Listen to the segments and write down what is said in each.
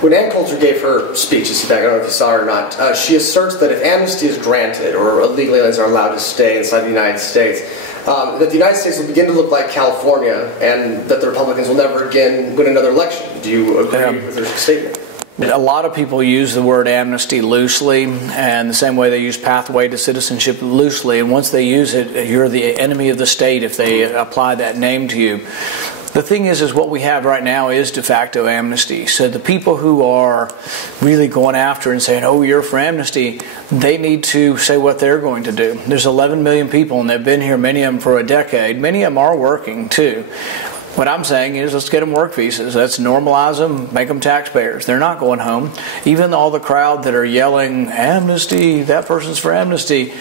When Ann Coulter gave her speech, I don't know if you saw her or not, she asserts that if amnesty is granted or illegal aliens are allowed to stay inside the United States, that the United States will begin to look like California and that the Republicans will never again win another election. Do you agree with her statement? A lot of people use the word amnesty loosely, and the same way they use pathway to citizenship loosely, and once they use it, you're the enemy of the state if they apply that name to you. The thing is what we have right now is de facto amnesty. So the people who are really going after and saying, oh, you're for amnesty, they need to say what they're going to do. There's 11 million people, and they've been here, many of them for a decade. Many of them are working, too. What I'm saying is let's get them work visas. Let's normalize them, make them taxpayers. They're not going home. Even all the crowd that are yelling, amnesty, that person's for amnesty,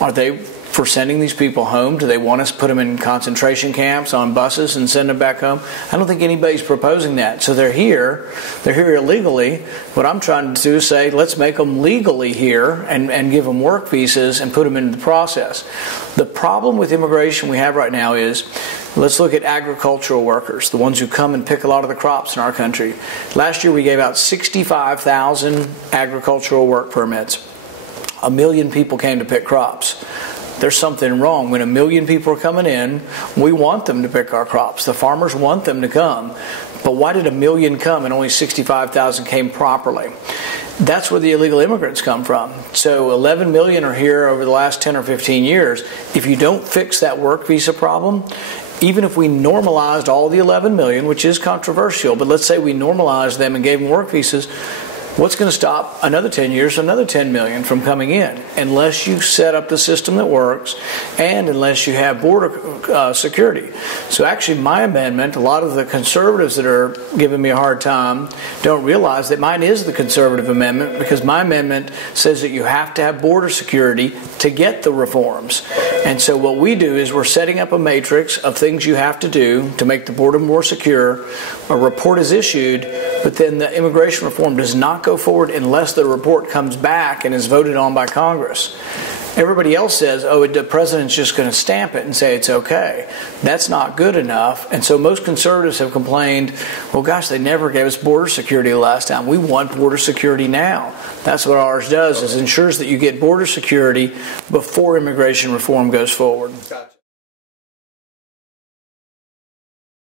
are they for sending these people home? Do they want us to put them in concentration camps on buses and send them back home? I don't think anybody's proposing that. So they're here illegally. What I'm trying to do is say, let's make them legally here and give them work visas and put them into the process. The problem with immigration we have right now is, let's look at agricultural workers, the ones who come and pick a lot of the crops in our country. Last year we gave out 65,000 agricultural work permits. 1 million people came to pick crops. There's something wrong. When 1 million people are coming in, we want them to pick our crops. The farmers want them to come. But why did 1 million come and only 65,000 came properly? That's where the illegal immigrants come from. So 11 million are here over the last 10 or 15 years. If you don't fix that work visa problem, even if we normalized all the 11 million, which is controversial, but let's say we normalized them and gave them work visas, what's going to stop another 10 years, another 10 million from coming in? Unless you set up the system that works and unless you have border security. So actually my amendment, a lot of the conservatives that are giving me a hard time don't realize that mine is the conservative amendment, because my amendment says that you have to have border security to get the reforms. And so what we do is we're setting up a matrix of things you have to do to make the border more secure. A report is issued, but then the immigration reform does not go forward unless the report comes back and is voted on by Congress. Everybody else says, oh, the president's just going to stamp it and say it's okay. That's not good enough. And so most conservatives have complained, well, gosh, they never gave us border security the last time. We want border security now. That's what ours does, is ensures that you get border security before immigration reform goes forward. Gotcha.